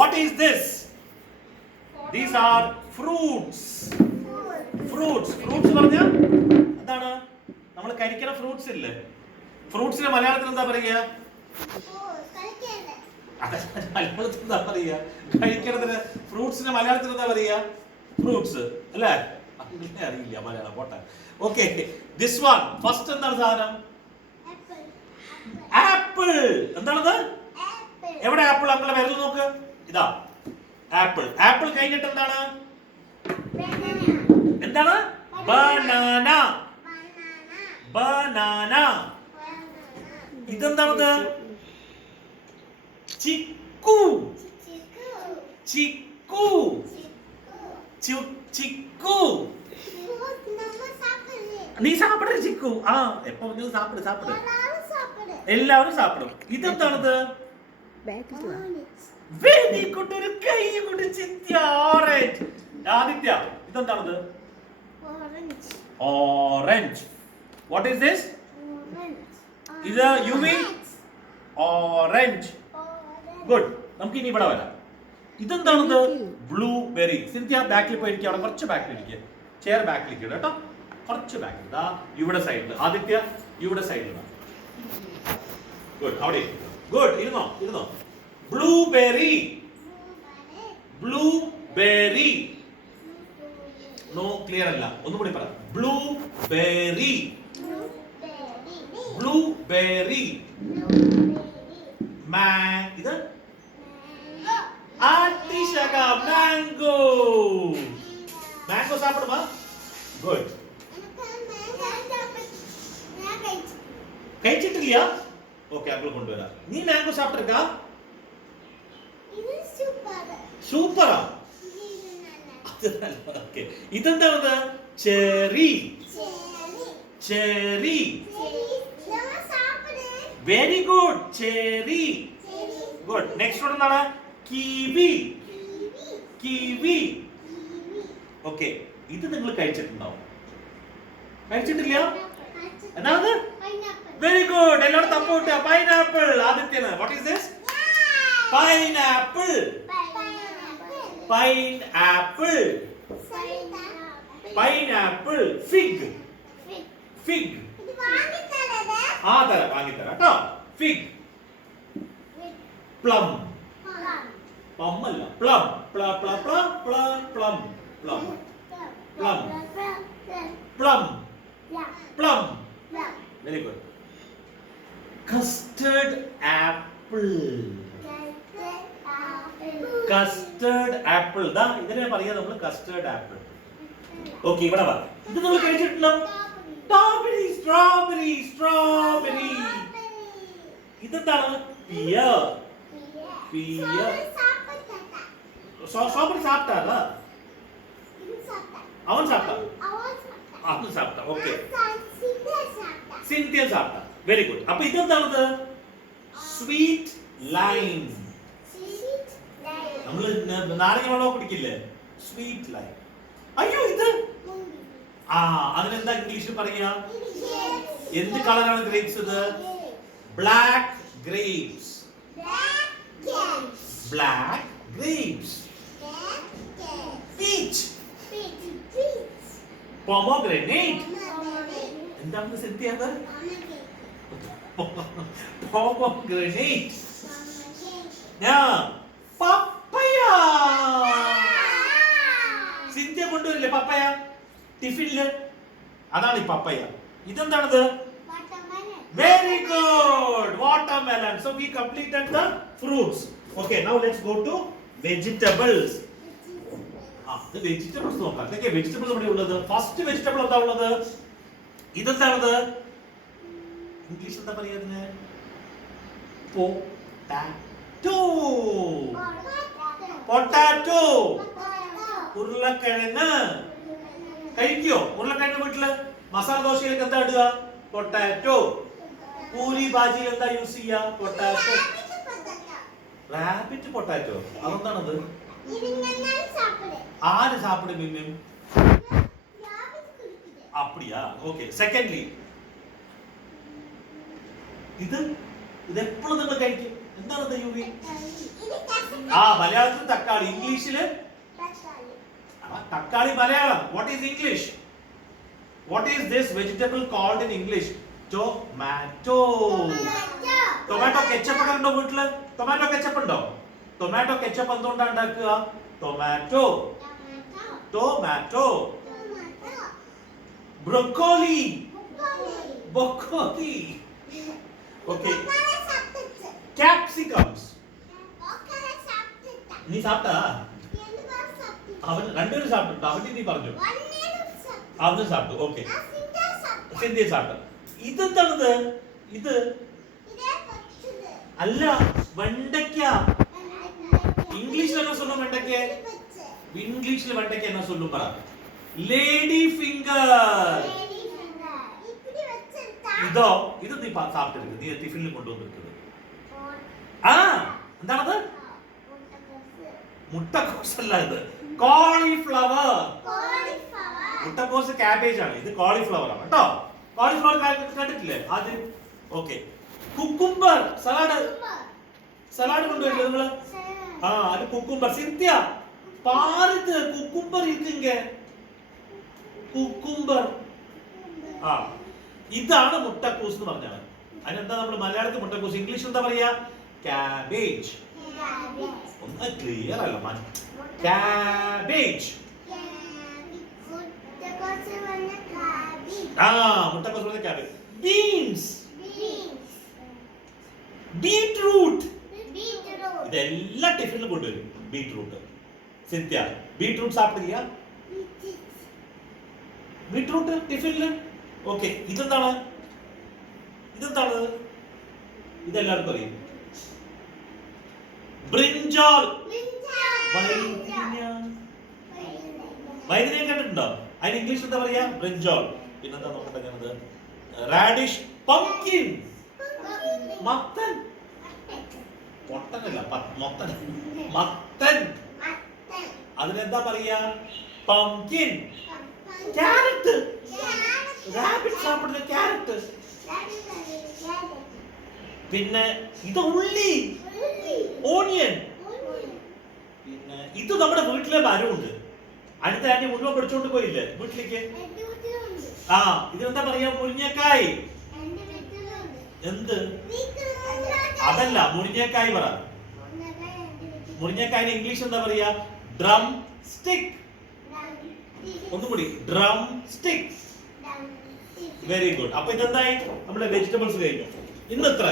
What is this? These are fruits. Fruits എന്ന് പറഞ്ഞാൽ എന്താണ്? നമ്മൾ കഴിക്കുന്ന ഫ്രൂട്ട്സ് ഇല്ലേ? ഫ്രൂട്ട്സിനെ മലയാളത്തിൽ എന്താ പറയുക? മലയാളത്തിൽ എന്താ പറയുക? കഴിക്കുന്നതിന് ഫ്രൂട്ട്സിനെ മലയാളത്തിൽ എന്താ പറയുക? ഫ്രൂട്ട്സ് അല്ലേ? അങ്ങനെ അറിയില്ല മലയാളം പോട്ടെ. ഓക്കെ, ദിസ് വൺ ഫസ്റ്റ് എന്താണ് സാധനം? ആപ്പിൾ. എന്താണത്? എവിടെ ആപ്പിൾ? അങ്ങനെ വിരൽ നോക്ക്. ഇതാ ആപ്പിൾ. ആപ്പിൾ കഴിഞ്ഞിട്ട് എന്താണ്? എന്താണ്? ബനാന. ബനാന. ഇതെന്താണത്? ചിക്കു. ചിക്കു. ചിക്കു. നീ സാപ്പിട ചിക്കു. ആ എപ്പോ സാപ്പിട് സാപ്പിട്. എല്ലാവരും സാപ്പിടും. ഇതെന്താണത്? Very good. ഒരു കൈ കൊണ്ട് ചിന്ത്യ. ഓറഞ്ച്. ആദിത്യ ഇതെന്താണത്? ഓറഞ്ച്. What is this? ഇത് യുവി. ഓറഞ്ച്. ഗുഡ്. നമുക്ക് ഇനി ഇവിടെ വരാം. ഇതെന്താണത്? ബ്ലൂബെറി. സിന്ധ്യ ബാക്കിൽ പോയിരിക്കും. അവിടെ കുറച്ച് ബാക്കിൽ ഇരിക്കുക. ചെയർ ബാക്കിലേക്ക് ഇടുക കേട്ടോ. കുറച്ച് ബാക്കിൽ. ഇതാ ഇവിടെ സൈഡിൽ. ആദിത്യ ഇവിടെ സൈഡിൽ. ഗുഡ്. അവിടെ ഗുഡ്. ഇരുന്നോ ഇരുന്നോ. ബ്ലൂബെറി. ബ്ലൂബെറി. നോ ക്ലിയർ അല്ല. ഒന്നുകൂടി പറ. ബ്ലൂബെറി. ബ്ലൂബെറി. ഇത് ആട്ടിശക. മാംഗോ. മാംഗോ സാപ്പിടുമാ? ഗുഡ്. കഴിച്ചിട്ടില്ല? ഓക്കെ, അങ്കിൾ കൊണ്ടുവരാം. നീ മാംഗോ സാപ്പിട്ടിருக்கா? സൂപ്പറാ. ഓക്കെ, ഇതെന്താണത്? Cherry. Cherry. Very good. Cherry. Good. Next one എന്താണ്? കിവി. കിവി. ഓക്കെ, ഇത് നിങ്ങൾ കഴിച്ചിട്ടുണ്ടാവും. കഴിച്ചിട്ടില്ല? എന്താണ്? Very good. എല്ലാവരും തപ്പോട്ട്. പൈനാപ്പിൾ. ആദിത്യന്. What is this? Pineapple. Pineapple. Pineapple. Fig. Fig. ആ തരാം, വാങ്ങിത്തരാം കേട്ടോ. ഫിഗ്. പ്ലം. പ്ലം അല്ല, plum. Plum plum plum plum plum plum. Very good. Custard apple. Custard apple. ദാ ഇതിനെ പറയാ നമ്മൾ കസ്റ്റർഡ് ആപ്പിൾ. ഓക്കെ, ഇവിടെ വാ. ഇത് നമ്മൾ കഴിച്ചിട്ടുണ്ടോ? സ്ട്രോബെറി. സ്ട്രോബെറി. സ്ട്രോബെറി. ഇതെന്താണ്? പിയർ. പിയർ. സ്ട്രോബെറി സാപ്പിട്ടാ? അവൻ സാപ്പിട്ടാ? അവൻ സാപ്പിട്ടാ. ഓക്കെ, സിന്ധ്യ സാപ്പിട്ടാ. Very good. അപ്പൊ ഇതെന്താണത്? Sweet lime. നമ്മൾ നാരങ്ങ വെള്ളം കുടിക്കില്ലേ? Sweet lime. അയ്യോ, ഇത് അതിനെന്താ ഇംഗ്ലീഷിൽ പറയുക? എന്ത് കളറാണ് ഗ്രേപ്സ്? ഇത് black grapes. Black grapes. Peach. Pomegranate. എന്താണ് സിന്ധ്യ? പോമോഗ്രാനേറ്റ്. പപ്പയ. സിന്ധ്യ കൊണ്ടുവരില്ലേ പപ്പയ ടിഫിനില്? അതാണ് ഈ പപ്പയ. ഇതെന്താണത്? Very good. Watermelon. So we completed the fruits. Okay, now let's go to vegetables. ഇത് വെജിറ്റബിൾസ് നോക്കാം. ഇതൊക്കെ വെജിറ്റബിൾസ് ഇവിടെ ഉള്ളത്. ഫസ്റ്റ് വെജിറ്റബിൾ എന്താ ഉള്ളത്? ഇതെന്താണത്? ഇംഗ്ലീഷ് എന്താ പറയാ ഇതിന്? പൊട്ടാറ്റോ. പൊട്ടാറ്റോ. ഉരുളക്കിഴങ്ങ്. കഴിക്കോ ഉരുളക്കിഴങ്ങ്? വീട്ടില് മസാല ദോശയിലേക്ക് എന്താ ഇടുക? പൊട്ടാറ്റോ. പൂരി ഭാജിയിൽ എന്താ യൂസ് ചെയ്യാ? പൊട്ടാറ്റോ. Rabbit potato. അതെന്താണത്? ആര് സാപ്പിടും പിന്നെ? அப்படியா? ഓക്കെ. സെക്കൻഡ്ലി ഇത് എപ്പോഴും നിങ്ങൾ കഴിക്കും. എന്താണ് യുവി? ആ മലയാളത്തിൽ തക്കാളി, ഇംഗ്ലീഷില് തക്കാളി Malayalam. What is English? What is this vegetable called in English? Tomato. Tomato ketchup ഒക്കെ ഉണ്ടോ വീട്ടില്? ടൊമാറ്റോ കെച്ചപ്പ് ഉണ്ടോ? ടൊമാറ്റോ കെച്ചപ്പ് എന്തുകൊണ്ടാണ് ഉണ്ടാക്കുക? Tomato. Tomato. Broccoli. Broccoli. Okay. Capsicums. നീ സാപ്പിട്ടാ? അവൻ രണ്ടുപേരും സാപ്പിട്ടു. അവന് നീ പറഞ്ഞു. അവന് സാപ്പിട്ടു. ഓക്കെ. സിന്ധിയ സാപ്പിട്ടു. ഇതെന്താണിത്? ഇത് അല്ല, വെണ്ടയ്ക്ക. ഇംഗ്ലീഷിൽ എന്നാ சொல்லும் വെണ്ടയ്ക്ക? ഇംഗ്ലീഷിൽ വെണ്ടയ്ക്ക എന്നാ சொல்லும் പറ? Lady finger. ഇതോ ഇത് നീ സാപ്പിട്ടെടുക്കുക. നീ ടിഫിനിൽ കൊണ്ടുവന്നിരിക്കുന്നത്. ആ എന്താണത്? മുട്ടക്കോസ് അല്ല, ഇത് കോളിഫ്ലവർ. മുട്ടക്കോസ് കാബേജ് ആണ്, ഇത് കോളിഫ്ലവർ ആണ് കേട്ടോ. കോളിഫ്ലവർ കണ്ടിട്ടില്ലേ ആദ്യം? ഓക്കെ. കുക്കുംബർ. സലാഡ് കൊണ്ടുവരില്ലേ നിങ്ങള്? ആ അത് കുക്കുംബർ. സിന്ധ്യ പാരുത് കുക്കുംബർ ഇരിക്കുങ്ക. കുക്കുംബർ. ആ ഇതാണ് മുട്ടക്കോസ് എന്ന് പറഞ്ഞാൽ. അതിനെന്താ നമ്മൾ മലയാളത്തിൽ മുട്ടക്കോസ്, ഇംഗ്ലീഷ് എന്താ പറയാ? കാബേജ്. ഒന്ന് ക്ലിയർ അല്ല മാൻ. കാബേജ്. ആ മുട്ടക്കോസ് പറഞ്ഞ കാബേജ്. ബീൻസ്. ബീറ്റ്റൂട്ട്. ഇതെല്ലാം ടിഫിനിൽ കൊണ്ടുവരും. ബീറ്റ്റൂട്ട്. സിന്ധ്യ ബീറ്റ്റൂട്ട് സാപ്പിടില്ല? ബീറ്റ്റൂട്ട് ടിഫിനിൽ. ഓക്കെ. ഇതെന്താണ്? ഇതെന്താണ്? ഇതെല്ലാവർക്കും അറിയും. ബ്രിഞ്ചാൾ. വൈദ്യുതി കണ്ടിട്ടുണ്ടോ? അതിന് ഇംഗ്ലീഷ് എന്താ പറയാ? ബ്രിഞ്ചാൾ. പിന്നെന്താ നോക്കട്ടെ ഞാനത്? റാഡിഷ്. പംകിൻ. മത്തൻ. പൊട്ടനല്ല, മത്തൻ. മത്തൻ. അതിനെന്താ പറയാ? പംകിൻ. ക്യാരറ്റ്. റാബിറ്റ് സാപ്പിടുന്ന ക്യാരറ്റ്. പിന്നെ ഇത് ഉള്ളി. ഓണിയൻ. പിന്നെ ഇത് നമ്മുടെ വീട്ടിലെ മരമുണ്ട്. അടുത്ത ആന്റി മുഴുവൻ പഠിച്ചോണ്ട് പോയില്ലേ വീട്ടിലേക്ക്? ആ ഇതിനെന്താ പറയാ? മുരിങ്ങക്കായ്. എന്ത്? അതല്ല, മുരിങ്ങക്കായ് പറ. മുരിങ്ങക്കായ് ഇംഗ്ലീഷ് എന്താ പറയാ? Drum stick. ഒന്നുകൂടി, ഡ്രം സ്റ്റിക്. Very good. അപ്പൊ ഇതെന്തായി? നമ്മുടെ വെജിറ്റബിൾസ് കഴിഞ്ഞു. ഇന്ന് ഇത്ര.